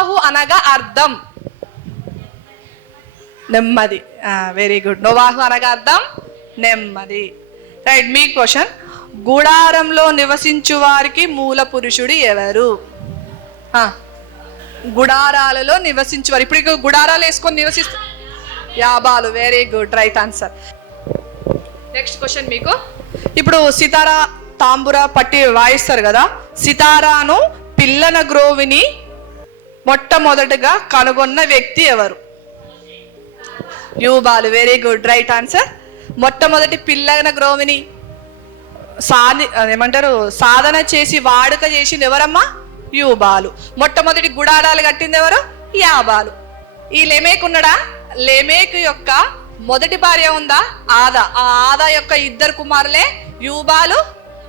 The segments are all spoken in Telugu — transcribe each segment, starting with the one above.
నోవాహు అనగా అర్థం నెమ్మది. Very good. నోవాహు అనగా అర్థం నెమ్మది. రైట్. మీ క్వశ్చన్, గుడారంలో నివసించు వారికి మూల పురుషుడు ఎవరు? గుడారాలలో నివసించేవారు. ఇప్పుడు గుడారాలు వేసుకొని నివసిస్తారు యాబాలు. Very good, right answer. Next question మీకు, ఇప్పుడు సితారా తాంబూరా పట్టి వాయిస్తారు కదా, సితారాను పిల్లన గ్రోవిని మొట్టమొదటిగా కనుగొన్న వ్యక్తి ఎవరు? యూబాలు. Very good, right answer. మొట్టమొదటి పిల్లన గ్రోవిని ఏమంటారు సాధన చేసి వాడుక చేసింది ఎవరమ్మా? యూబాలు. మొట్టమొదటి గుడారాలు కట్టింది ఎవరు? యాబాలు. ఈ లెమేక్ ఉన్నాడా? లెమేక్ యొక్క మొదటి భార్య ఉందా? ఆదా. ఆ ఆదా యొక్క ఇద్దరు కుమారులే యూబాలు,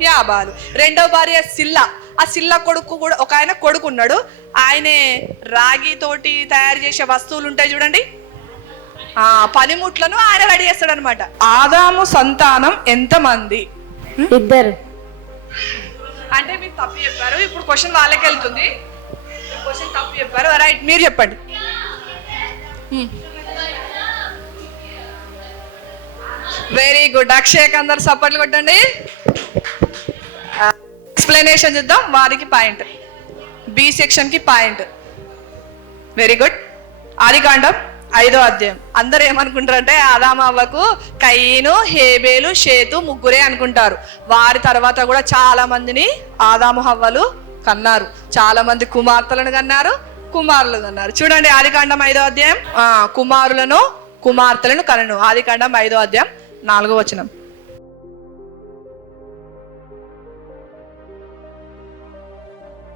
యాబాలు. రెండవ భార్య సిల్లా. ఆ సిల్లా కొడుకు కూడా ఒక ఆయన కొడుకున్నాడు. ఆయనే రాగి తోటి తయారు చేసే వస్తువులు ఉంటాయి చూడండి, ఆ పనిముట్లను ఆయన రెడీ చేస్తాడు అనమాట. ఆదాము సంతానం ఎంతమంది? ఇద్దరు. అంటే మీరు తప్పు చెప్పారు. ఇప్పుడు క్వశ్చన్ వాళ్ళకి వెళ్తుంది. క్వశ్చన్ తప్పు చెప్పారు. రైట్, మీరు చెప్పండి. Very good. అక్షయ్ అందరు సపోర్ట్లు కొట్టండి. ఎక్స్ప్లెనేషన్ చూద్దాం. వారికి పాయింట్, బి సెక్షన్ కి పాయింట్. Very good. ఆదికాండం 5వ అధ్యాయం. అందరు ఏమనుకుంటారంటే ఆదాము అవ్వకు కయీను, హేబేలు, షేతు ముగ్గురే అనుకుంటారు. వారి తర్వాత కూడా చాలా మందిని ఆదాము హవ్వలు కన్నారు. చాలా మంది కుమార్తెలను కన్నారు, కుమారులు కన్నారు. చూడండి ఆదికాండం 5వ అధ్యాయం. కుమారులను కుమార్తెలను కనను. ఆదికాండం 5వ అధ్యాయం 4వ వచనం.